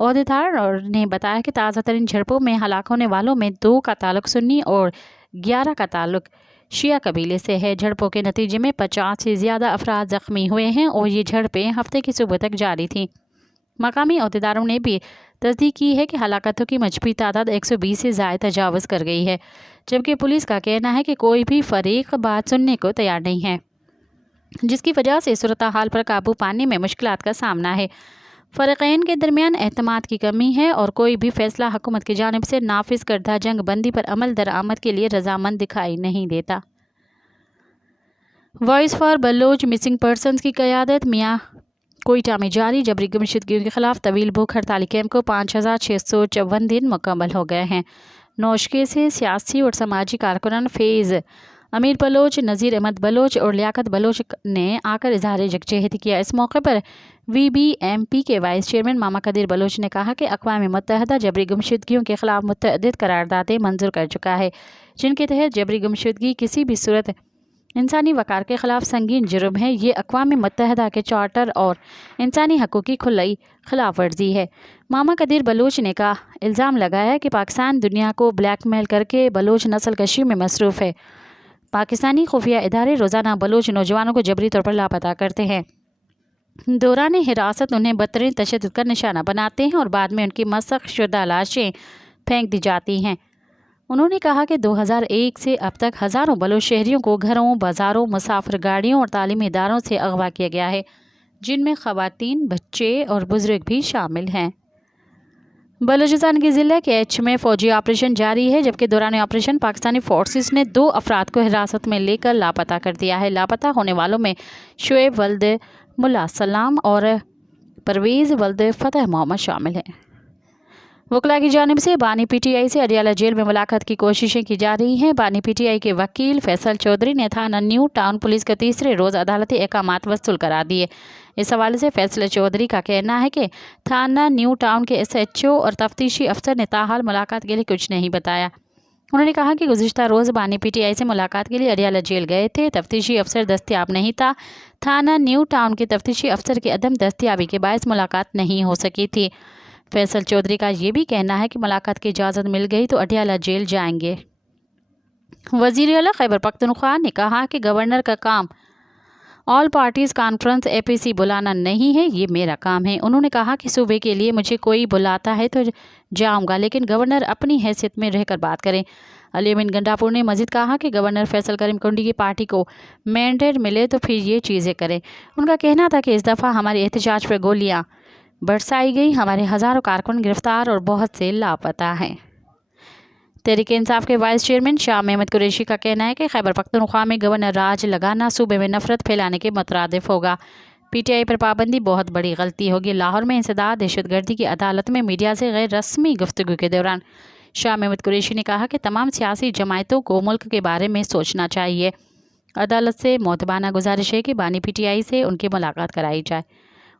عہدیدار نے بتایا کہ تازہ ترین جھڑپوں میں ہلاک ہونے والوں میں 2 کا تعلق سنی اور 11 کا تعلق شیعہ قبیلے سے ہے۔ جھڑپوں کے نتیجے میں 50 سے زیادہ افراد زخمی ہوئے ہیں اور یہ جھڑپیں ہفتے کی صبح تک جاری تھیں۔ مقامی عہدیداروں نے بھی تصدیق کی ہے کہ ہلاکتوں کی مجموعی تعداد 120 سے زائد تجاوز کر گئی ہے، جبکہ پولیس کا کہنا ہے کہ کوئی بھی فریق بات سننے کو تیار نہیں ہے، جس کی وجہ سے صورتحال پر قابو پانے میں مشکلات کا سامنا ہے۔ فریقین کے درمیان اعتماد کی کمی ہے اور کوئی بھی فیصلہ حکومت کی جانب سے نافذ کردہ جنگ بندی پر عمل درآمد کے لیے رضامند دکھائی نہیں دیتا۔ Voice for Baloch missing persons کی قیادت میاں کوئٹہ میں جاری جبری گمشدگیوں کے خلاف طویل بھوک ہڑتالی کیمپ کو 5654 دن مکمل ہو گئے ہیں۔ نوشکے سے سیاسی اور سماجی کارکنان فیض امیر بلوچ، نذیر احمد بلوچ اور لیاقت بلوچ نے آ کر اظہار یکجہتی کیا۔ اس موقع پر VBMP کے وائس چیئرمین ماما قدیر بلوچ نے کہا کہ اقوام متحدہ جبری گمشدگیوں کے خلاف متعدد قراردادیں منظور کر چکا ہے، جن کے تحت جبری گمشدگی کسی بھی صورت انسانی وقار کے خلاف سنگین جرم ہے۔ یہ اقوام متحدہ کے چارٹر اور انسانی حقوق کی کھلی خلاف ورزی ہے۔ ماما قدیر بلوچ نے الزام لگایا کہ پاکستان دنیا کو بلیک میل کر کے بلوچ نسل کشی میں مصروف ہے۔ پاکستانی خفیہ ادارے روزانہ بلوچ نوجوانوں کو جبری طور پر لاپتہ کرتے ہیں، دوران حراست انہیں بدترین تشدد کا نشانہ بناتے ہیں اور بعد میں ان کی مسخ شدہ لاشیں پھینک دی جاتی ہیں۔ انہوں نے کہا کہ 2001 سے اب تک ہزاروں بلوچ شہریوں کو گھروں، بازاروں، مسافر گاڑیوں اور تعلیمی اداروں سے اغوا کیا گیا ہے، جن میں خواتین، بچے اور بزرگ بھی شامل ہیں۔ بلوچستان کے ضلع کیچ میں فوجی آپریشن جاری ہے، جبکہ دوران آپریشن پاکستانی فورسز نے 2 افراد کو حراست میں لے کر لاپتہ کر دیا ہے۔ لاپتہ ہونے والوں میں شعیب ولد ملا سلام اور پرویز ولد فتح محمد شامل ہیں۔ وکلاء کی جانب سے بانی PTI سے اڈیالہ جیل میں ملاقات کی کوششیں کی جا رہی ہیں۔ بانی PTI کے وکیل فیصل چودھری نے تھانہ نیو ٹاؤن پولیس کے تیسرے روز عدالتی احکامات وصول کرا دیے۔ اس حوالے سے فیصل چودھری کا کہنا ہے کہ تھانہ نیو ٹاؤن کے SHO اور تفتیشی افسر نے تاحال ملاقات کے لیے کچھ نہیں بتایا۔ انہوں نے کہا کہ گزشتہ روز بانی PTI سے ملاقات کے لیے اڈیالہ جیل گئے تھے، تفتیشی افسر دستیاب نہیں تھا۔ تھانہ نیو ٹاؤن کے تفتیشی افسر کی عدم دستیابی کے باعث ملاقات نہیں ہو سکی تھی۔ فیصل چودھری کا یہ بھی کہنا ہے کہ ملاقات کی اجازت مل گئی تو اڈیالہ جیل جائیں گے۔ وزیر اعلیٰ خیبر پختونخوا نے کہا کہ گورنر کا کام آل پارٹیز کانفرنس APC بلانا نہیں ہے، یہ میرا کام ہے۔ انہوں نے کہا کہ صوبے کے لیے مجھے کوئی بلاتا ہے تو جاؤں گا، لیکن گورنر اپنی حیثیت میں رہ کر بات کریں۔ علی امین گنڈاپور نے مزید کہا کہ گورنر فیصل کریم کنڈی کی پارٹی کو مینڈیٹ ملے تو پھر یہ چیزیں کریں۔ ان کا کہنا تھا کہ اس دفعہ ہمارے احتجاج پر گولیاں برسائی گئی، ہمارے ہزاروں کارکن گرفتار اور بہت سے لاپتہ ہیں۔ تحریک انصاف کے وائس چیئرمین شاہ محمد قریشی کا کہنا ہے کہ خیبر پختونخوا میں گورنر راج لگانا صوبے میں نفرت پھیلانے کے مترادف ہوگا۔ PTI پر پابندی بہت بڑی غلطی ہوگی۔ لاہور میں انسداد دہشت گردی کی عدالت میں میڈیا سے غیر رسمی گفتگو کے دوران شاہ محمد قریشی نے کہا کہ تمام سیاسی جماعتوں کو ملک کے بارے میں سوچنا چاہیے۔ عدالت سے مؤدبانہ گزارش ہے کہ بانی PTI سے ان کی ملاقات کرائی جائے۔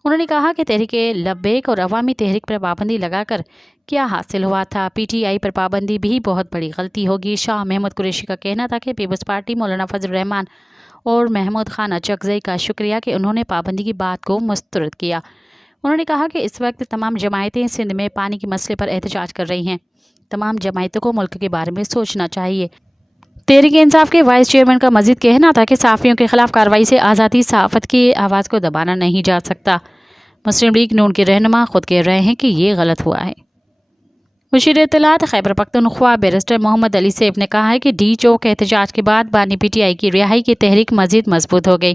انہوں نے کہا کہ تحریک لبیک اور عوامی تحریک پر پابندی لگا کر کیا حاصل ہوا تھا، PTI پر پابندی بھی بہت بڑی غلطی ہوگی۔ شاہ محمد قریشی کا کہنا تھا کہ پیپلز پارٹی مولانا فضل الرحمان اور محمود خان اچکزئی کا شکریہ کہ انہوں نے پابندی کی بات کو مسترد کیا۔ انہوں نے کہا کہ اس وقت تمام جماعتیں سندھ میں پانی کے مسئلے پر احتجاج کر رہی ہیں، تمام جماعتوں کو ملک کے بارے میں سوچنا چاہیے۔ تحریک انصاف کے وائس چیئرمین کا مزید کہنا تھا کہ صحافیوں کے خلاف کارروائی سے آزادی صحافت کی آواز کو دبانا نہیں جا سکتا۔ مسلم لیگ نون کے رہنما خود کہہ رہے ہیں کہ یہ غلط ہوا ہے۔ مشیر اطلاعات خیبر پختونخوا بیرسٹر محمد علی سیف نے کہا ہے کہ ڈی چوک احتجاج کے بعد بانی PTI کی رہائی کی تحریک مزید مضبوط ہو گئی۔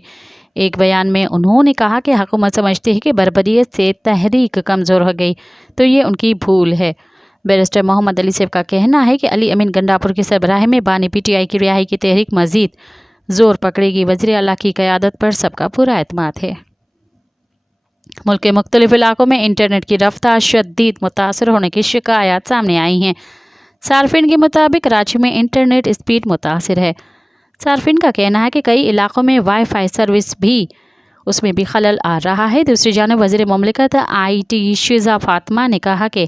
ایک بیان میں انہوں نے کہا کہ حکومت سمجھتی ہے کہ بربریت سے تحریک کمزور ہو گئی تو یہ ان کی بھول ہے۔ بیرسٹر محمد علی سیف کا کہنا ہے کہ علی امین گنڈاپور کی سربراہی میں بانی PTI کی رہائی کی تحریک مزید زور پکڑے گی۔ وزیر اعلیٰ کی قیادت پر سب کا پورا اعتماد ہے۔ ملک کے مختلف علاقوں میں انٹرنیٹ کی رفتار شدید متاثر ہونے کی شکایات سامنے آئی ہیں۔ صارفین کے مطابق کراچی میں انٹرنیٹ اسپیڈ متاثر ہے۔ صارفین کا کہنا ہے کہ کئی علاقوں میں وائی فائی سروس بھی اس میں بھی خلل آ رہا ہے۔ دوسری جانب وزیر مملکت IT شیزا فاطمہ نے کہا کہ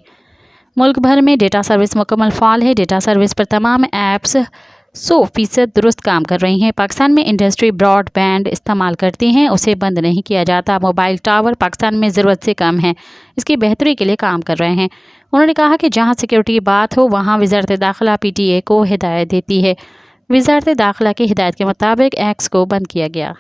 ملک بھر میں ڈیٹا سروس مکمل فعال ہے۔ ڈیٹا سروس پر تمام ایپس 100% درست کام کر رہی ہیں۔ پاکستان میں انڈسٹری براڈ بینڈ استعمال کرتی ہیں، اسے بند نہیں کیا جاتا۔ موبائل ٹاور پاکستان میں ضرورت سے کم ہیں۔ اس کی بہتری کے لیے کام کر رہے ہیں۔ انہوں نے کہا کہ جہاں سیکیورٹی کی بات ہو وہاں وزارت داخلہ پی ٹی اے کو ہدایت دیتی ہے۔ وزارت داخلہ کی ہدایت کے مطابق ایکس کو بند کیا گیا۔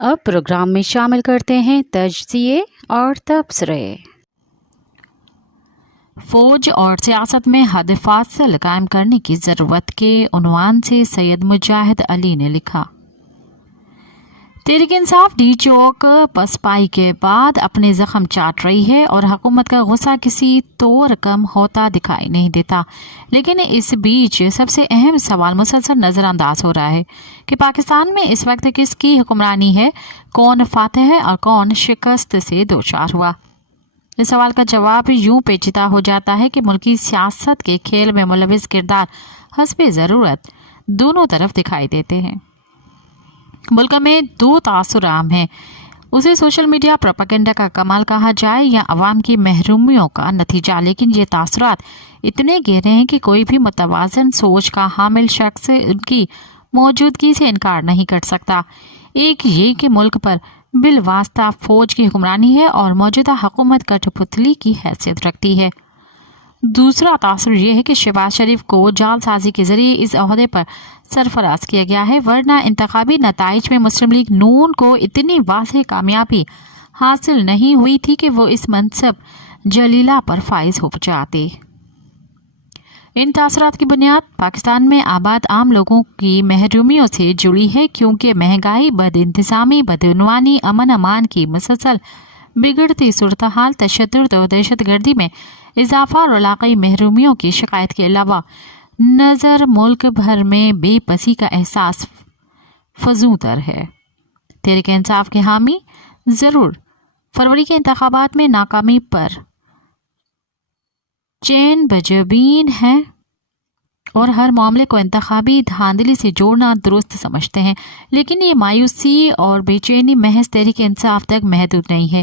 اب پروگرام میں شامل کرتے ہیں تجزیے اور تبصرے۔ فوج اور سیاست میں حد فاصل قائم کرنے کی ضرورت کے عنوان سے سید مجاہد علی نے لکھا، تحریک انصاف ڈی چوک پسپائی کے بعد اپنے زخم چاٹ رہی ہے اور حکومت کا غصہ کسی طور کم ہوتا دکھائی نہیں دیتا، لیکن اس بیچ سب سے اہم سوال مسلسل نظر انداز ہو رہا ہے کہ پاکستان میں اس وقت کس کی حکمرانی ہے، کون فاتح ہے اور کون شکست سے دوچار ہوا۔ اس سوال کا جواب یوں پیچیدہ ہو جاتا ہے کہ ملکی سیاست کے کھیل میں ملوث کردار حسب ضرورت دونوں طرف دکھائی دیتے ہیں۔ ملک میں دو تاثر عام ہیں، اسے سوشل میڈیا پروپیگنڈا کا کمال کہا جائے یا عوام کی محرومیوں کا نتیجہ، لیکن یہ تاثرات اتنے گہرے ہیں کہ کوئی بھی متوازن سوچ کا حامل شخص ان کی موجودگی سے انکار نہیں کر سکتا۔ ایک یہ کہ ملک پر بالواسطہ فوج کی حکمرانی ہے اور موجودہ حکومت کٹھ پتلی کی حیثیت رکھتی ہے۔ دوسرا تاثر یہ ہے کہ شہباز شریف کو جعل سازی کے ذریعے اس عہدے پر سرفراز کیا گیا ہے، ورنہ انتخابی نتائج میں مسلم لیگ نون کو اتنی واضح کامیابی حاصل نہیں ہوئی تھی کہ وہ اس منصب جلیلہ پر فائز ہو جاتے۔ ان تاثرات کی بنیاد پاکستان میں آباد عام لوگوں کی محرومیوں سے جڑی ہے، کیونکہ مہنگائی، بد انتظامی، بدعنوانی، امن امان کی مسلسل بگڑتی صورتحال، تشدد اور دہشت گردی میں اضافہ اور علاقائی محرومیوں کی شکایت کے علاوہ نظر ملک بھر میں بے بسی کا احساس فزوں تر ہے۔ تحریک انصاف کے حامی ضرور فروری کے انتخابات میں ناکامی پر چین بجبین ہیں اور ہر معاملے کو انتخابی دھاندلی سے جوڑنا درست سمجھتے ہیں، لیکن یہ مایوسی اور بے چینی محض تحریک انصاف تک محدود نہیں ہے۔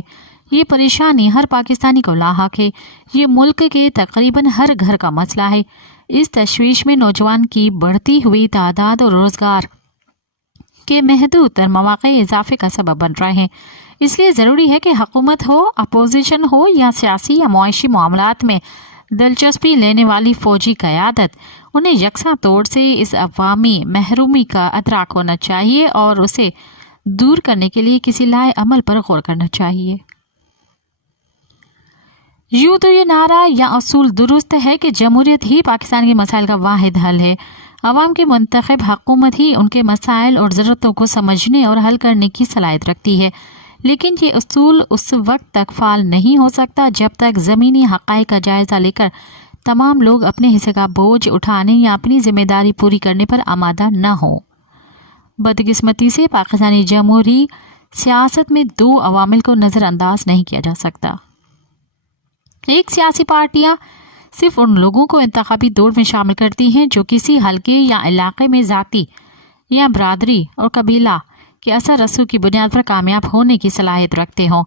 یہ پریشانی ہر پاکستانی کو لاحق ہے، یہ ملک کے تقریباً ہر گھر کا مسئلہ ہے۔ اس تشویش میں نوجوان کی بڑھتی ہوئی تعداد اور روزگار کے محدود تر مواقع اضافے کا سبب بن رہے ہیں۔ اس لیے ضروری ہے کہ حکومت ہو، اپوزیشن ہو یا سیاسی یا معاشی معاملات میں دلچسپی لینے والی فوجی قیادت، انہیں یکساں طور سے اس عوامی محرومی کا ادراک ہونا چاہیے اور اسے دور کرنے کے لیے کسی لائے عمل پر غور کرنا چاہیے۔ یوں تو یہ نعرہ یا اصول درست ہے کہ جمہوریت ہی پاکستان کے مسائل کا واحد حل ہے، عوام کی منتخب حکومت ہی ان کے مسائل اور ضرورتوں کو سمجھنے اور حل کرنے کی صلاحیت رکھتی ہے، لیکن یہ اصول اس وقت تک فعال نہیں ہو سکتا جب تک زمینی حقائق کا جائزہ لے کر تمام لوگ اپنے حصے کا بوجھ اٹھانے یا اپنی ذمہ داری پوری کرنے پر آمادہ نہ ہوں۔ بدقسمتی سے پاکستانی جمہوری سیاست میں دو عوامل کو نظر انداز نہیں کیا جا سکتا۔ ایک، سیاسی پارٹیاں صرف ان لوگوں کو انتخابی دوڑ میں شامل کرتی ہیں جو کسی حلقے یا علاقے میں ذاتی یا برادری اور قبیلہ کے اثر رسوخ کی بنیاد پر کامیاب ہونے کی صلاحیت رکھتے ہوں،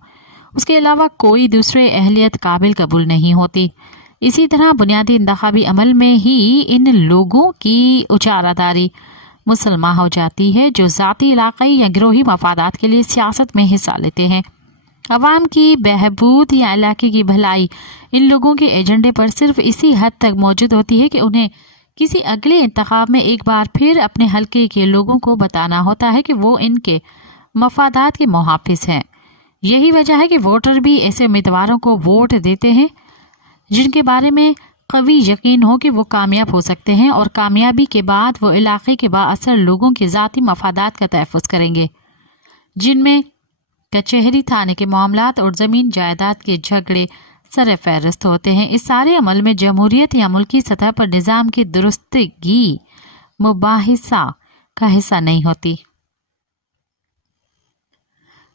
اس کے علاوہ کوئی دوسرے اہلیت قابل قبول نہیں ہوتی۔ اسی طرح بنیادی انتخابی عمل میں ہی ان لوگوں کی اجارہ داری مسلمہ ہو جاتی ہے جو ذاتی، علاقائی یا گروہی مفادات کے لیے سیاست میں حصہ لیتے ہیں۔ عوام کی بہبود یا علاقے کی بھلائی ان لوگوں کے ایجنڈے پر صرف اسی حد تک موجود ہوتی ہے کہ انہیں کسی اگلے انتخاب میں ایک بار پھر اپنے حلقے کے لوگوں کو بتانا ہوتا ہے کہ وہ ان کے مفادات کے محافظ ہیں۔ یہی وجہ ہے کہ ووٹر بھی ایسے امیدواروں کو ووٹ دیتے ہیں جن کے بارے میں قوی یقین ہو کہ وہ کامیاب ہو سکتے ہیں، اور کامیابی کے بعد وہ علاقے کے بااثر لوگوں کے ذاتی مفادات کا تحفظ کریں گے، جن میں کچہری، تھانے کے معاملات اور زمین جائیداد کے جھگڑے سر فہرست ہوتے ہیں۔ اس سارے عمل میں جمہوریت یا ملکی سطح پر نظام کی درستگی مباحثہ کا حصہ نہیں ہوتی۔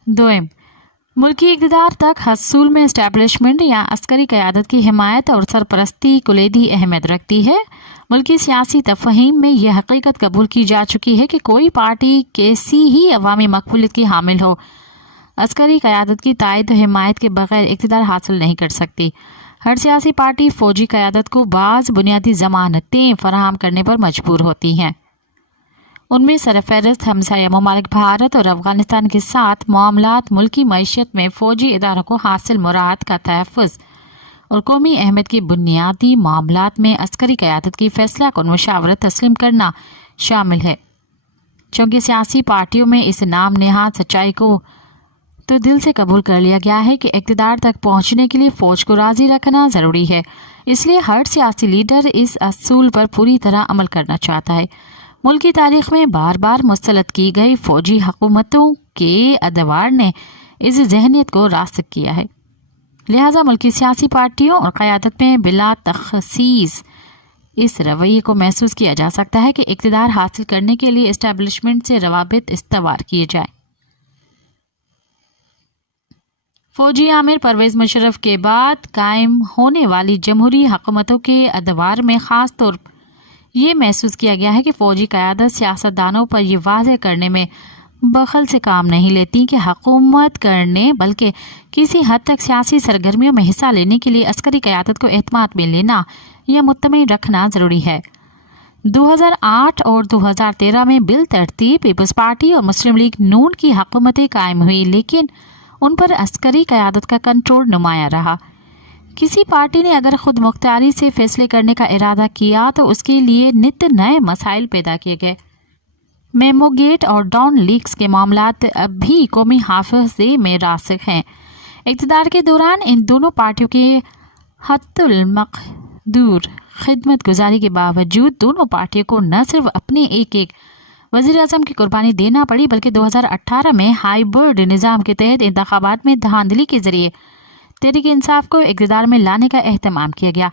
دوئم، ملکی اقتدار تک حصول میں اسٹیبلشمنٹ یا عسکری قیادت کی حمایت اور سرپرستی کلیدی اہمیت رکھتی ہے۔ ملکی سیاسی تفہیم میں یہ حقیقت قبول کی جا چکی ہے کہ کوئی پارٹی کیسی ہی عوامی مقبولیت کی حامل ہو، عسکری قیادت کی تائید و حمایت کے بغیر اقتدار حاصل نہیں کر سکتی۔ ہر سیاسی پارٹی فوجی قیادت کو بعض بنیادی ضمانتیں فراہم کرنے پر مجبور ہوتی ہیں۔ ان میں سرفہرست ہمسایہ ممالک بھارت اور افغانستان کے ساتھ معاملات، ملکی معیشت میں فوجی اداروں کو حاصل مراد کا تحفظ اور قومی اہمیت کے بنیادی معاملات میں عسکری قیادت کی فیصلہ کن مشاورت تسلیم کرنا شامل ہے۔ چونکہ سیاسی پارٹیوں میں اس نام نہاد سچائی کو تو دل سے قبول کر لیا گیا ہے کہ اقتدار تک پہنچنے کے لیے فوج کو راضی رکھنا ضروری ہے، اس لیے ہر سیاسی لیڈر اس اصول پر پوری طرح عمل کرنا چاہتا ہے۔ ملکی تاریخ میں بار بار مسلط کی گئی فوجی حکومتوں کے ادوار نے اس ذہنیت کو راسخ کیا ہے، لہٰذا ملکی سیاسی پارٹیوں اور قیادت میں بلا تخصیص اس رویے کو محسوس کیا جا سکتا ہے کہ اقتدار حاصل کرنے کے لیے اسٹیبلشمنٹ سے روابط استوار کیے جائیں۔ فوجی آمر پرویز مشرف کے بعد قائم ہونے والی جمہوری حکومتوں کے ادوار میں خاص طور یہ محسوس کیا گیا ہے کہ فوجی قیادت سیاستدانوں پر یہ واضح کرنے میں بخل سے کام نہیں لیتی کہ حکومت کرنے بلکہ کسی حد تک سیاسی سرگرمیوں میں حصہ لینے کے لیے عسکری قیادت کو اعتماد میں لینا یا مطمئن رکھنا ضروری ہے۔ 2008 اور 2013 میں بالترتیب پیپلز پارٹی اور مسلم لیگ نون کی حکومتیں قائم ہوئی، لیکن ان پر عسکری قیادت کا کنٹرول نمایاں رہا۔ کسی پارٹی نے اگر خود مختاری سے فیصلے کرنے کا ارادہ کیا تو اس کے لیے نت نئے مسائل پیدا کیے گئے۔ میمو گیٹ اور ڈان لیکس کے معاملات اب بھی قومی حافظے میں راسخ ہیں۔ اقتدار کے دوران ان دونوں پارٹیوں کے حتی المقدور خدمت گزاری کے باوجود دونوں پارٹیوں کو نہ صرف اپنے ایک وزیر اعظم کی قربانی دینا پڑی بلکہ 2018 میں ہائیبرڈ نظام کے تحت انتخابات میں دھاندلی کے ذریعے تحریک انصاف کو اقتدار میں لانے کا اہتمام کیا گیا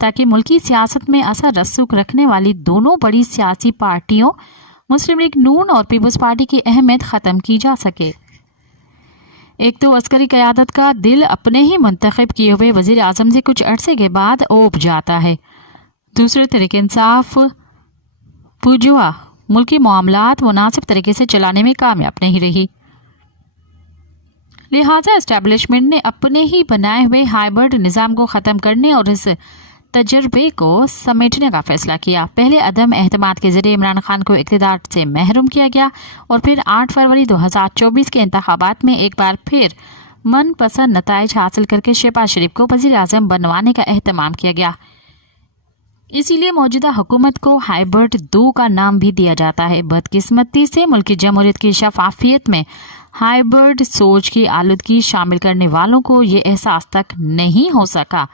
تاکہ ملکی سیاست میں اثر رسوخ رکھنے والی دونوں بڑی سیاسی پارٹیوں مسلم لیگ نون اور پیپلز پارٹی کی اہمیت ختم کی جا سکے۔ ایک تو عسکری قیادت کا دل اپنے ہی منتخب کیے ہوئے وزیر اعظم سے کچھ عرصے کے بعد اوب جاتا ہے، دوسرے تحریک انصاف پوجوا ملکی معاملات مناسب طریقے سے چلانے میں کامیاب نہیں رہی، لہٰذا اسٹیبلشمنٹ نے اپنے ہی بنائے ہوئے ہائیبرڈ نظام کو ختم کرنے اور اس تجربے کو سمیٹنے کا فیصلہ کیا۔ پہلے عدم اعتماد کے ذریعے عمران خان کو اقتدار سے محروم کیا گیا اور پھر 8 فروری 2024 کے انتخابات میں ایک بار پھر من پسند نتائج حاصل کر کے شہباز شریف کو وزیر اعظم بنوانے کا اہتمام کیا گیا۔ اسی لیے موجودہ حکومت کو ہائیبرڈ 2 کا نام بھی دیا جاتا ہے۔ بدقسمتی سے ملکی جمہوریت کی شفافیت میں ہائیبرڈ سوچ کی آلودگی شامل کرنے والوں کو یہ احساس تک نہیں ہو سکا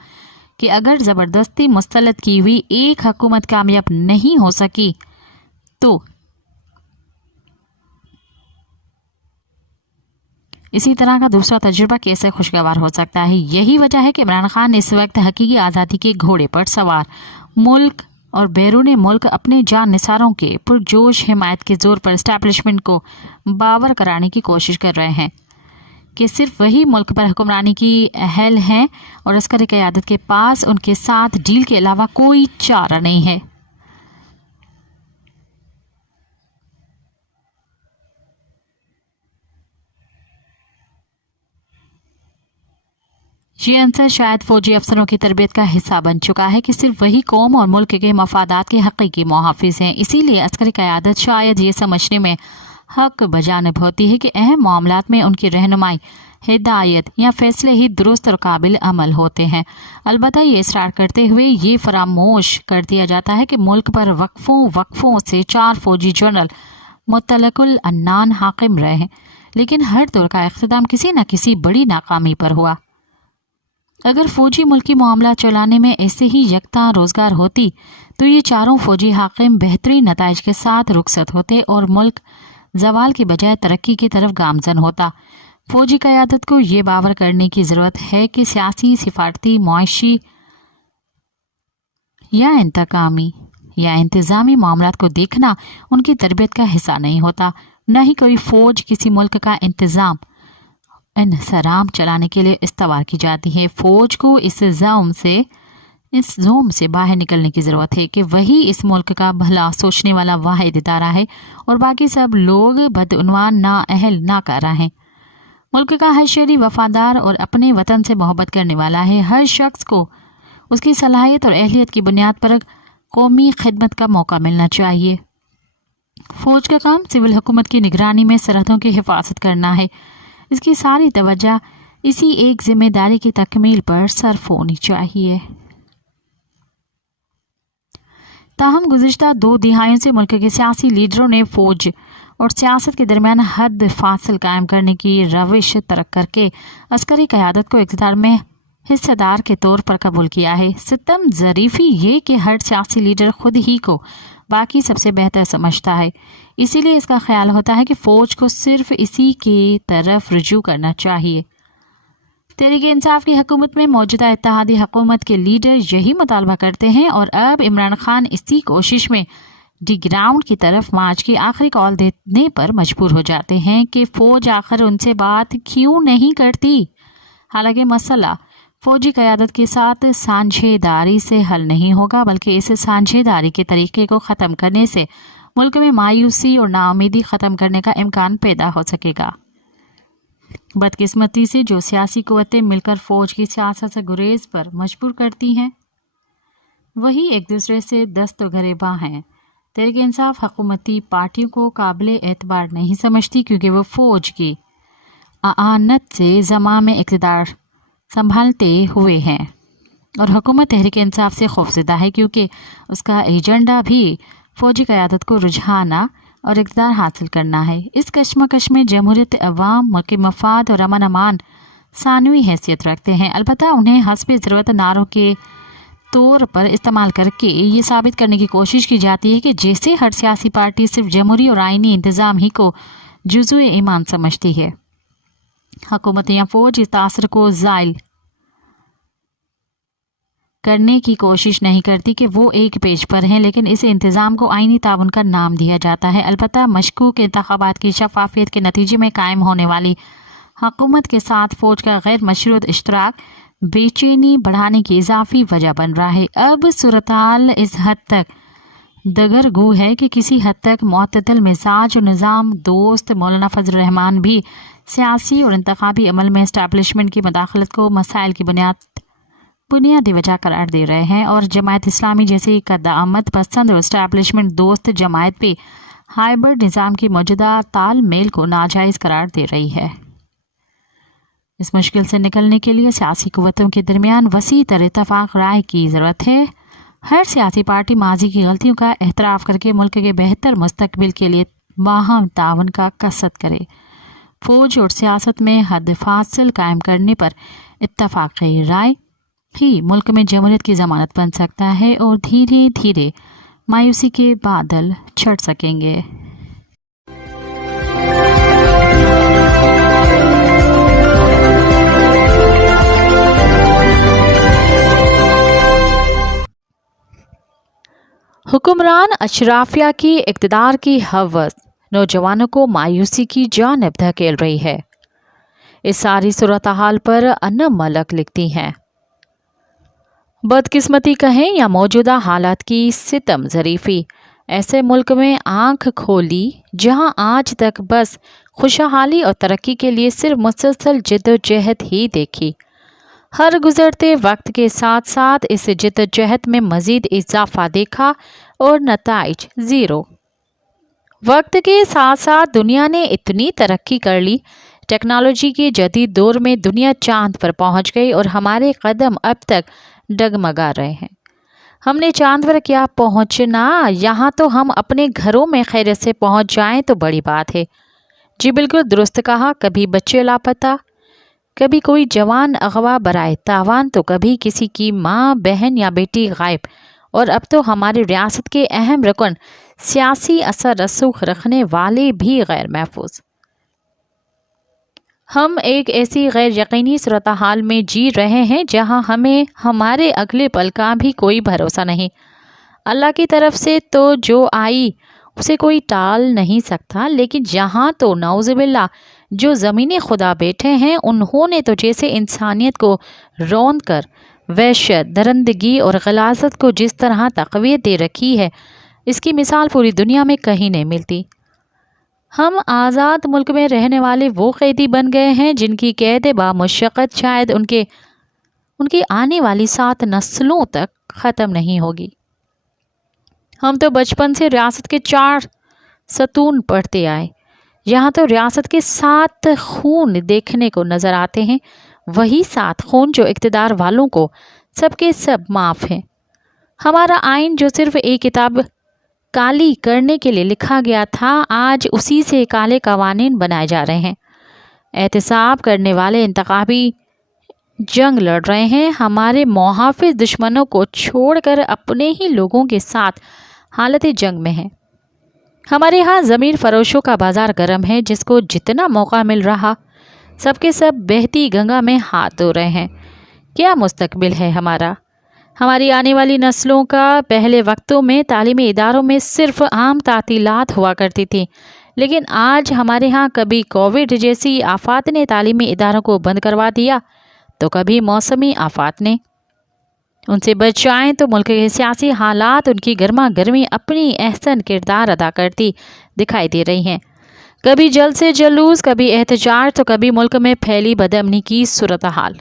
کہ اگر زبردستی مسلط کی ہوئی ایک حکومت کامیاب نہیں ہو سکی تو اسی طرح کا دوسرا تجربہ کیسے خوشگوار ہو سکتا ہے۔ یہی وجہ ہے کہ عمران خان اس وقت حقیقی آزادی کے گھوڑے پر سوار ملک اور بیرون ملک اپنے جان نثاروں کے پرجوش حمایت کے زور پر اسٹیبلشمنٹ کو باور کرانے کی کوشش کر رہے ہیں کہ صرف وہی ملک پر حکمرانی کی اہل ہیں اور عسکری قیادت کے پاس ان کے ساتھ ڈیل کے علاوہ کوئی چارہ نہیں ہے۔ یہ عنصر شاید فوجی افسروں کی تربیت کا حصہ بن چکا ہے کہ صرف وہی قوم اور ملک کے مفادات کے حقیقی محافظ ہیں۔ اسی لیے عسکری قیادت شاید یہ سمجھنے میں حق بجانب ہوتی ہے کہ اہم معاملات میں ان کی رہنمائی، ہدایت یا فیصلے ہی درست اور قابل عمل ہوتے ہیں۔ البتہ یہ اصرار کرتے ہوئے یہ فراموش کر دیا جاتا ہے کہ ملک پر وقفوں سے 4 فوجی جنرل مطلق العنان حاکم رہے ہیں، لیکن ہر دور کا اختتام کسی نہ کسی بڑی ناکامی پر ہوا۔ اگر فوجی ملکی معاملات چلانے میں ایسے ہی یکتا روزگار ہوتی تو یہ 4 فوجی حاکم بہترین نتائج کے ساتھ رخصت ہوتے اور ملک زوال کی بجائے ترقی کی طرف گامزن ہوتا۔ فوجی قیادت کو یہ باور کرنے کی ضرورت ہے کہ سیاسی، سفارتی، معاشی یا انتقامی یا انتظامی معاملات کو دیکھنا ان کی تربیت کا حصہ نہیں ہوتا۔ نہ ہی کوئی فوج کسی ملک کا انصرام چلانے کے لیے استوار کی جاتی ہے۔ فوج کو اس زوم سے باہر نکلنے کی ضرورت ہے کہ وہی اس ملک کا بھلا سوچنے والا واحد ادارہ ہے اور باقی سب لوگ بدعنوان، نااہل، ناکارہ ہیں۔ ملک کا ہر شہری وفادار اور اپنے وطن سے محبت کرنے والا ہے۔ ہر شخص کو اس کی صلاحیت اور اہلیت کی بنیاد پر قومی خدمت کا موقع ملنا چاہیے۔ فوج کا کام سول حکومت کی نگرانی میں سرحدوں کی حفاظت کرنا ہے۔ اس کی ساری توجہ اسی ایک ذمہ داری کی تکمیل پر صرف ہونی چاہیے۔ تاہم گزشتہ 2 دہائیوں سے ملک کے سیاسی لیڈروں نے فوج اور سیاست کے درمیان حد فاصل قائم کرنے کی روش ترک کر کے عسکری قیادت کو اقتدار میں حصہ دار کے طور پر قبول کیا ہے۔ ستم ظریفی یہ کہ ہر سیاسی لیڈر خود ہی کو باقی سب سے بہتر سمجھتا ہے، اسی لیے اس کا خیال ہوتا ہے کہ فوج کو صرف اسی کی طرف رجوع کرنا چاہیے۔ تحریک انصاف کی حکومت میں موجودہ اتحادی حکومت کے لیڈر یہی مطالبہ کرتے ہیں اور اب عمران خان اسی کوشش میں ڈی گراؤنڈ کی طرف مارچ کی آخری کال دینے پر مجبور ہو جاتے ہیں کہ فوج آخر ان سے بات کیوں نہیں کرتی۔ حالانکہ مسئلہ فوجی قیادت کے ساتھ سانجھے داری سے حل نہیں ہوگا، بلکہ اس سانجھے داری کے طریقے کو ختم کرنے سے ملک میں مایوسی اور ناامیدی ختم کرنے کا امکان پیدا ہو سکے گا۔ بدقسمتی سے جو سیاسی قوتیں مل کر فوج کی سیاست سے گریز پر مجبور کرتی ہیں، وہی ایک دوسرے سے دست و گریباں ہیں۔ تحریک انصاف حکومتی پارٹیوں کو قابل اعتبار نہیں سمجھتی کیونکہ وہ فوج کی اعانت سے زمام اقتدار سنبھالتے ہوئے ہیں، اور حکومت تحریک انصاف سے خوفزدہ ہے کیونکہ اس کا ایجنڈا بھی فوجی قیادت کو رجحانا اور اقتدار حاصل کرنا ہے۔ اس کشمکش میں جمہوریت عوام ملک مفاد اور امن امان ثانوی حیثیت رکھتے ہیں، البتہ انہیں حسب ضرورت نعروں کے طور پر استعمال کر کے یہ ثابت کرنے کی کوشش کی جاتی ہے کہ جیسے ہر سیاسی پارٹی صرف جمہوری اور آئینی انتظام ہی کو جزو ایمان سمجھتی ہے۔ حکومت یا فوج اس تاثر کو زائل کرنے کی کوشش نہیں کرتی کہ وہ ایک پیج پر ہیں، لیکن اس انتظام کو آئینی تعاون کا نام دیا جاتا ہے۔ البتہ مشکوک انتخابات کی شفافیت کے نتیجے میں قائم ہونے والی حکومت کے ساتھ فوج کا غیر مشروط اشتراک بے چینی بڑھانے کی اضافی وجہ بن رہا ہے۔ اب صورتحال اس حد تک دگرگو ہے کہ کسی حد تک معتدل مزاج اور نظام دوست مولانا فضل الرحمان بھی سیاسی اور انتخابی عمل میں اسٹیبلشمنٹ کی مداخلت کو مسائل کی بنیادی وجہ قرار دے رہے ہیں، اور جماعت اسلامی جیسی قدامت پسند اور اسٹیبلشمنٹ دوست جماعت بھی ہائبرڈ نظام کی موجودہ تال میل کو ناجائز قرار دے رہی ہے۔ اس مشکل سے نکلنے کے لیے سیاسی قوتوں کے درمیان وسیع تر اتفاق رائے کی ضرورت ہے۔ ہر سیاسی پارٹی ماضی کی غلطیوں کا اعتراف کر کے ملک کے بہتر مستقبل کے لیے باہم تعاون کا قصد کرے۔ فوج اور سیاست میں حد فاصل قائم کرنے پر اتفاق رائے ہی ملک میں جمہوریت کی ضمانت بن سکتا ہے اور دھیرے دھیرے مایوسی کے بادل چھٹ سکیں گے۔ حکمران اشرافیہ کی اقتدار کی ہوس نوجوانوں کو مایوسی کی جانب دھکیل رہی ہے۔ اس ساری صورتحال پر انم ملک لکھتی ہیں، بدقسمتی کہیں یا موجودہ حالات کی ستم ظریفی ایسے ملک میں آنکھ کھولی جہاں آج تک بس خوشحالی اور ترقی کے لیے صرف مسلسل جد و جہد ہی دیکھی۔ ہر گزرتے وقت کے ساتھ ساتھ اس جد و جہد میں مزید اضافہ دیکھا اور نتائج زیرو۔ وقت کے ساتھ ساتھ دنیا نے اتنی ترقی کر لی، ٹیکنالوجی کے جدید دور میں دنیا چاند پر پہنچ گئی اور ہمارے قدم اب تک ڈگمگا رہے ہیں۔ ہم نے چاند پر کیا پہنچنا، یہاں تو ہم اپنے گھروں میں خیریت سے پہنچ جائیں تو بڑی بات ہے۔ جی بالکل درست کہا، کبھی بچے لاپتہ، کبھی کوئی جوان اغوا برائے تاوان، تو کبھی کسی کی ماں بہن یا بیٹی غائب، اور اب تو ہماری ریاست کے اہم رکن سیاسی اثر رسوخ رکھنے والے بھی غیر محفوظ۔ ہم ایک ایسی غیر یقینی صورتحال میں جی رہے ہیں جہاں ہمیں ہمارے اگلے پل کا بھی کوئی بھروسہ نہیں۔ اللہ کی طرف سے تو جو آئی اسے کوئی ٹال نہیں سکتا، لیکن یہاں تو نعوذ باللہ جو زمینی خدا بیٹھے ہیں انہوں نے تو جیسے انسانیت کو روند کر وحشت، درندگی اور غلاظت کو جس طرح تقویت دے رکھی ہے، اس کی مثال پوری دنیا میں کہیں نہیں ملتی۔ ہم آزاد ملک میں رہنے والے وہ قیدی بن گئے ہیں جن کی قید بامشقت شاید ان کی آنے والی 7 نسلوں تک ختم نہیں ہوگی۔ ہم تو بچپن سے ریاست کے 4 ستون پڑھتے آئے، یہاں تو ریاست کے 7 خون دیکھنے کو نظر آتے ہیں، وہی 7 خون جو اقتدار والوں کو سب کے سب معاف ہیں۔ ہمارا آئین جو صرف ایک کتاب کالی کرنے کے لیے لکھا گیا تھا، آج اسی سے کالے قوانین بنائے جا رہے ہیں۔ احتساب کرنے والے انتخابی جنگ لڑ رہے ہیں، ہمارے محافظ دشمنوں کو چھوڑ کر اپنے ہی لوگوں کے ساتھ حالت جنگ میں ہیں۔ ہمارے ہاں ضمیر فروشوں کا بازار گرم ہے، جس کو جتنا موقع مل رہا سب کے سب بہتی گنگا میں ہاتھ دھو رہے ہیں۔ کیا مستقبل ہے ہمارا؟ ہماری آنے والی نسلوں کا؟ پہلے وقتوں میں تعلیمی اداروں میں صرف عام تعطیلات ہوا کرتی تھی، لیکن آج ہمارے ہاں کبھی کووڈ جیسی آفات نے تعلیمی اداروں کو بند کروا دیا تو کبھی موسمی آفات نے۔ ان سے بچائیں تو ملک کے سیاسی حالات ان کی گرما گرمی اپنی احسن کردار ادا کرتی دکھائی دے رہی ہیں۔ کبھی جلد سے جلوس، کبھی احتجاج، تو کبھی ملک میں پھیلی بدامنی کی صورتحال۔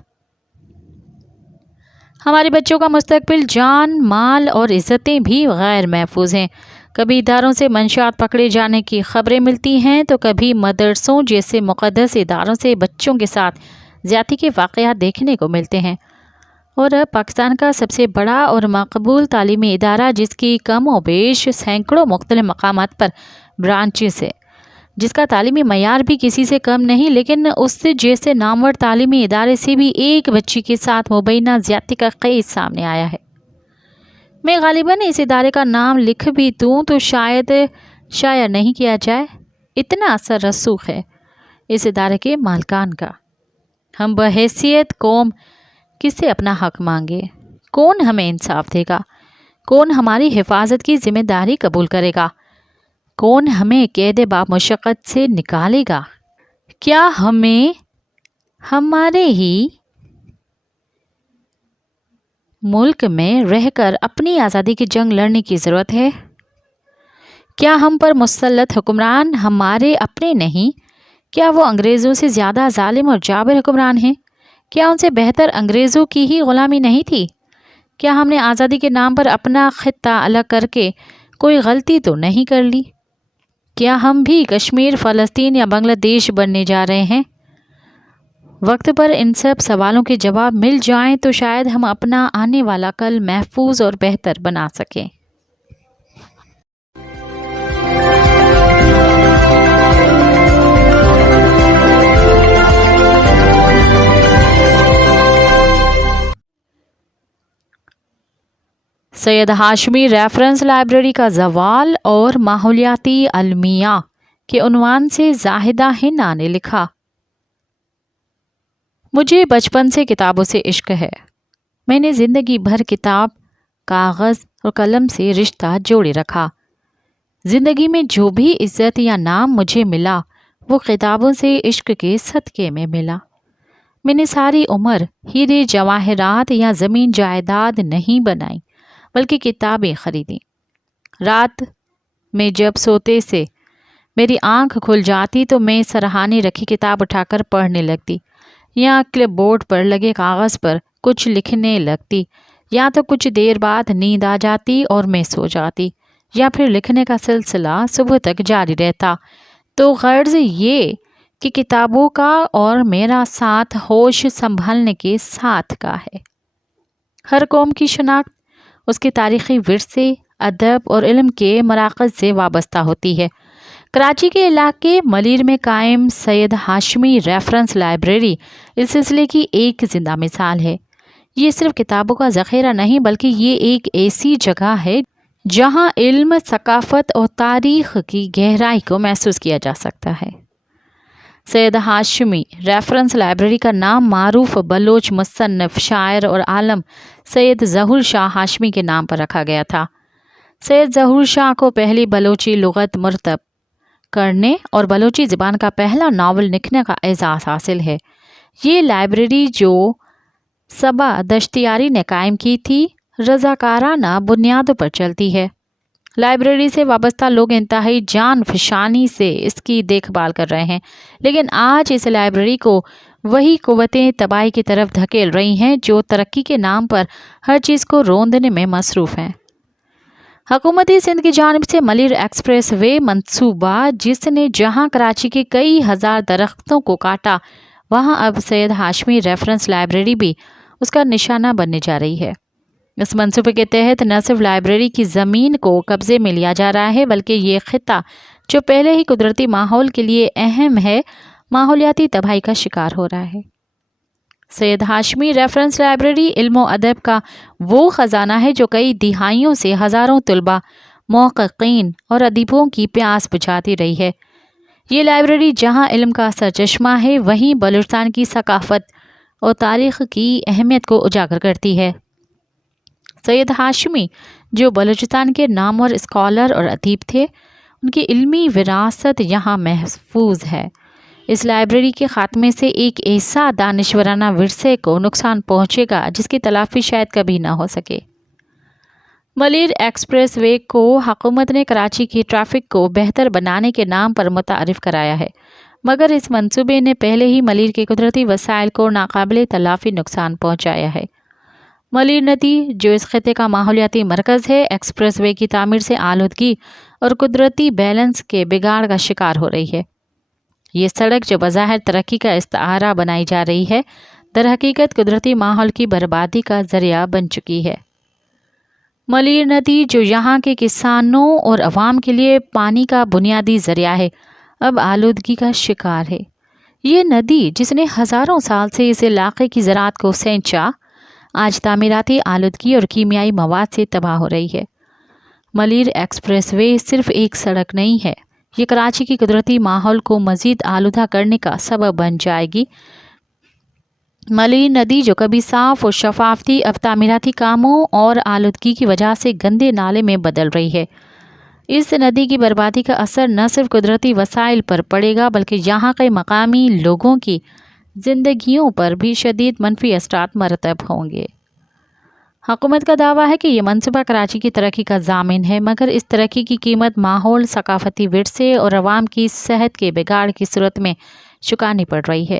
ہمارے بچوں کا مستقبل، جان مال اور عزتیں بھی غیر محفوظ ہیں۔ کبھی اداروں سے منشیات پکڑے جانے کی خبریں ملتی ہیں تو کبھی مدرسوں جیسے مقدس اداروں سے بچوں کے ساتھ زیادتی کے واقعات دیکھنے کو ملتے ہیں۔ اور پاکستان کا سب سے بڑا اور مقبول تعلیمی ادارہ، جس کی کم و بیش سینکڑوں مختلف مقامات پر برانچز ہے، جس کا تعلیمی معیار بھی کسی سے کم نہیں، لیکن اس جیسے نامور تعلیمی ادارے سے بھی ایک بچی کے ساتھ مبینہ زیادتی کا کیس سامنے آیا ہے۔ میں غالباً اس ادارے کا نام لکھ بھی دوں تو شاید شائع نہیں کیا جائے، اتنا اثر رسوخ ہے اس ادارے کے مالکان کا۔ ہم بحیثیت قوم کس سے اپنا حق مانگے؟ کون ہمیں انصاف دے گا؟ کون ہماری حفاظت کی ذمہ داری قبول کرے گا؟ کون ہمیں قید بامشقت سے نکالے گا؟ کیا ہمیں ہمارے ہی ملک میں رہ کر اپنی آزادی کی جنگ لڑنے کی ضرورت ہے؟ کیا ہم پر مسلط حکمران ہمارے اپنے نہیں؟ کیا وہ انگریزوں سے زیادہ ظالم اور جابر حکمران ہیں؟ کیا ان سے بہتر انگریزوں کی ہی غلامی نہیں تھی؟ کیا ہم نے آزادی کے نام پر اپنا خطہ الگ کر کے کوئی غلطی تو نہیں کر لی؟ کیا ہم بھی کشمیر، فلسطین یا بنگلہ دیش بننے جا رہے ہیں؟ وقت پر ان سب سوالوں کے جواب مل جائیں تو شاید ہم اپنا آنے والا کل محفوظ اور بہتر بنا سکیں۔ سید ہاشمی ریفرنس لائبریری کا زوال اور ماحولیاتی المیہ کے عنوان سے زاہدہ ہنا نے لکھا: مجھے بچپن سے کتابوں سے عشق ہے۔ میں نے زندگی بھر کتاب، کاغذ اور قلم سے رشتہ جوڑے رکھا۔ زندگی میں جو بھی عزت یا نام مجھے ملا وہ کتابوں سے عشق کے صدقے میں ملا۔ میں نے ساری عمر ہیرے جواہرات یا زمین جائیداد نہیں بنائی بلکہ کتابیں خریدیں۔ رات میں جب سوتے سے میری آنکھ کھل جاتی تو میں سرہانے رکھی کتاب اٹھا کر پڑھنے لگتی، یا کلپ بورڈ پر لگے کاغذ پر کچھ لکھنے لگتی، یا تو کچھ دیر بعد نیند آ جاتی اور میں سو جاتی، یا پھر لکھنے کا سلسلہ صبح تک جاری رہتا۔ تو غرض یہ کہ کتابوں کا اور میرا ساتھ ہوش سنبھلنے کے ساتھ کا ہے۔ ہر قوم کی شناخت اس کے تاریخی ورثے، ادب اور علم کے مراکز سے وابستہ ہوتی ہے۔ کراچی کے علاقے ملیر میں قائم سید ہاشمی ریفرنس لائبریری اس سلسلے کی ایک زندہ مثال ہے۔ یہ صرف کتابوں کا ذخیرہ نہیں بلکہ یہ ایک ایسی جگہ ہے جہاں علم، ثقافت اور تاریخ کی گہرائی کو محسوس کیا جا سکتا ہے۔ سید ہاشمی ریفرنس لائبریری کا نام معروف بلوچ مصنف، شاعر اور عالم سید ظہور شاہ ہاشمی کے نام پر رکھا گیا تھا۔ سید ظہور شاہ کو پہلی بلوچی لغت مرتب کرنے اور بلوچی زبان کا پہلا ناول لکھنے کا اعزاز حاصل ہے۔ یہ لائبریری جو صبا دشتیاری نے قائم کی تھی، رضاکارانہ بنیادوں پر چلتی ہے۔ لائبریری سے وابستہ لوگ انتہائی جان فشانی سے اس کی دیکھ بھال کر رہے ہیں، لیکن آج اس لائبریری کو وہی قوتیں تباہی کی طرف دھکیل رہی ہیں جو ترقی کے نام پر ہر چیز کو روندنے میں مصروف ہیں۔ حکومتی سندھ کی جانب سے ملیر ایکسپریس وے منصوبہ، جس نے جہاں کراچی کے کئی ہزار درختوں کو کاٹا، وہاں اب سید ہاشمی ریفرنس لائبریری بھی اس کا نشانہ بننے جا رہی ہے۔ اس منصوبے کے تحت نہ صرف لائبریری کی زمین کو قبضے میں لیا جا رہا ہے، بلکہ یہ خطہ جو پہلے ہی قدرتی ماحول کے لیے اہم ہے، ماحولیاتی تباہی کا شکار ہو رہا ہے۔ سید ہاشمی ریفرنس لائبریری علم و ادب کا وہ خزانہ ہے جو کئی دہائیوں سے ہزاروں طلباء، محققین اور ادیبوں کی پیاس بجھاتی رہی ہے۔ یہ لائبریری جہاں علم کا سرچشمہ ہے، وہیں بلوچستان کی ثقافت اور تاریخ کی اہمیت کو اجاگر کرتی ہے۔ سید ہاشمی جو بلوچستان کے نامور اسکالر اور ادیب تھے، ان کی علمی وراثت یہاں محفوظ ہے۔ اس لائبریری کے خاتمے سے ایک ایسا دانشورانہ ورثے کو نقصان پہنچے گا جس کی تلافی شاید کبھی نہ ہو سکے۔ ملیر ایکسپریس وے کو حکومت نے کراچی کی ٹریفک کو بہتر بنانے کے نام پر متعارف کرایا ہے، مگر اس منصوبے نے پہلے ہی ملیر کے قدرتی وسائل کو ناقابل تلافی نقصان پہنچایا ہے۔ ملیر ندی جو اس خطے کا ماحولیاتی مرکز ہے، ایکسپریس وے کی تعمیر سے آلودگی اور قدرتی بیلنس کے بگاڑ کا شکار ہو رہی ہے۔ یہ سڑک جو بظاہر ترقی کا استعارہ بنائی جا رہی ہے، در حقیقت قدرتی ماحول کی بربادی کا ذریعہ بن چکی ہے۔ ملیر ندی جو یہاں کے کسانوں اور عوام کے لیے پانی کا بنیادی ذریعہ ہے، اب آلودگی کا شکار ہے۔ یہ ندی جس نے ہزاروں سال سے اس علاقے کی زراعت کو سینچا، آج تعمیراتی آلودگی اور کیمیائی مواد سے تباہ ہو رہی ہے۔ ملیر ایکسپریس وے صرف ایک سڑک نہیں ہے، یہ کراچی کی قدرتی ماحول کو مزید آلودہ کرنے کا سبب بن جائے گی۔ ملیر ندی جو کبھی صاف اور شفاف تھی، اب تعمیراتی کاموں اور آلودگی کی وجہ سے گندے نالے میں بدل رہی ہے۔ اس ندی کی بربادی کا اثر نہ صرف قدرتی وسائل پر پڑے گا، بلکہ یہاں کے مقامی لوگوں کی زندگیوں پر بھی شدید منفی اثرات مرتب ہوں گے۔ حکومت کا دعویٰ ہے کہ یہ منصوبہ کراچی کی ترقی کا ضامن ہے، مگر اس ترقی کی قیمت ماحول، ثقافتی ورثے اور عوام کی صحت کے بگاڑ کی صورت میں چکانی پڑ رہی ہے۔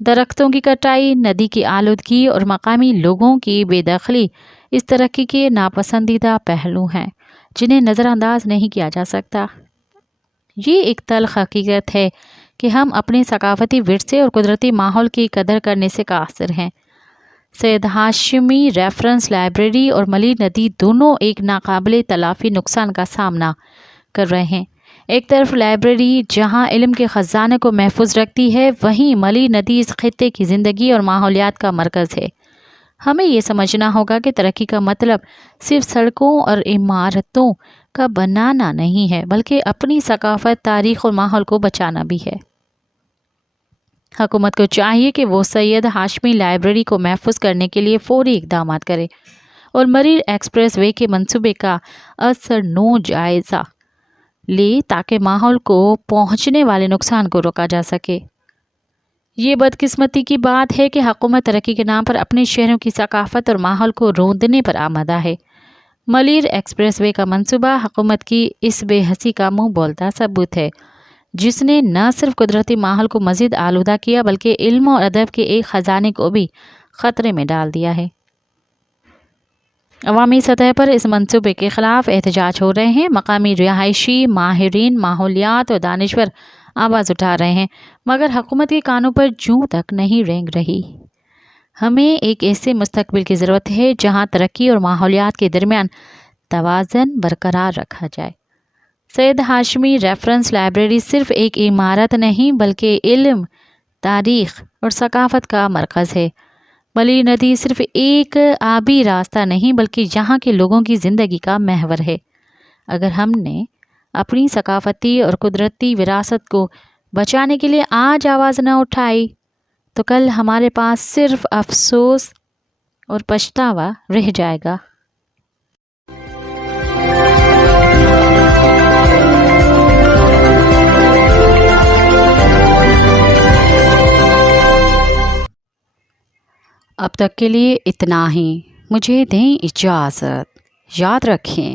درختوں کی کٹائی، ندی کی آلودگی اور مقامی لوگوں کی بے دخلی اس ترقی کے ناپسندیدہ پہلو ہیں جنہیں نظر انداز نہیں کیا جا سکتا۔ یہ ایک تلخ حقیقت ہے کہ ہم اپنے ثقافتی ورثے اور قدرتی ماحول کی قدر کرنے سے قاصر ہیں۔ سید ہاشمی ریفرنس لائبریری اور ملیر ندی دونوں ایک ناقابل تلافی نقصان کا سامنا کر رہے ہیں۔ ایک طرف لائبریری جہاں علم کے خزانے کو محفوظ رکھتی ہے، وہیں ملیر ندی اس خطے کی زندگی اور ماحولیات کا مرکز ہے۔ ہمیں یہ سمجھنا ہوگا کہ ترقی کا مطلب صرف سڑکوں اور عمارتوں کا بنانا نہیں ہے، بلکہ اپنی ثقافت، تاریخ اور ماحول کو بچانا بھی ہے۔ حکومت کو چاہیے کہ وہ سید ہاشمی لائبریری کو محفوظ کرنے کے لیے فوری اقدامات کرے اور ملیر ایکسپریس وے کے منصوبے کا اثرنو جائزہ لے تاکہ ماحول کو پہنچنے والے نقصان کو روکا جا سکے۔ یہ بدقسمتی کی بات ہے کہ حکومت ترقی کے نام پر اپنے شہروں کی ثقافت اور ماحول کو روندنے پر آمادہ ہے۔ ملیر ایکسپریس وے کا منصوبہ حکومت کی اس بے حسی کا منہ بولتا ثبوت ہے، جس نے نہ صرف قدرتی ماحول کو مزید آلودہ کیا بلکہ علم و ادب کے ایک خزانے کو بھی خطرے میں ڈال دیا ہے۔ عوامی سطح پر اس منصوبے کے خلاف احتجاج ہو رہے ہیں۔ مقامی رہائشی، ماہرین ماحولیات اور دانشور آواز اٹھا رہے ہیں، مگر حکومت کے کانوں پر جوں تک نہیں رینگ رہی۔ ہمیں ایک ایسے مستقبل کی ضرورت ہے جہاں ترقی اور ماحولیات کے درمیان توازن برقرار رکھا جائے۔ سید ہاشمی ریفرنس لائبریری صرف ایک عمارت نہیں بلکہ علم، تاریخ اور ثقافت کا مرکز ہے۔ ملیر ندی صرف ایک آبی راستہ نہیں بلکہ یہاں کے لوگوں کی زندگی کا محور ہے۔ اگر ہم نے اپنی ثقافتی اور قدرتی وراثت کو بچانے کے لیے آج آواز نہ اٹھائی تو کل ہمارے پاس صرف افسوس اور پچھتاوا رہ جائے گا۔ اب تک کے لیے اتنا ہی، مجھے دیں اجازت۔ یاد رکھیں،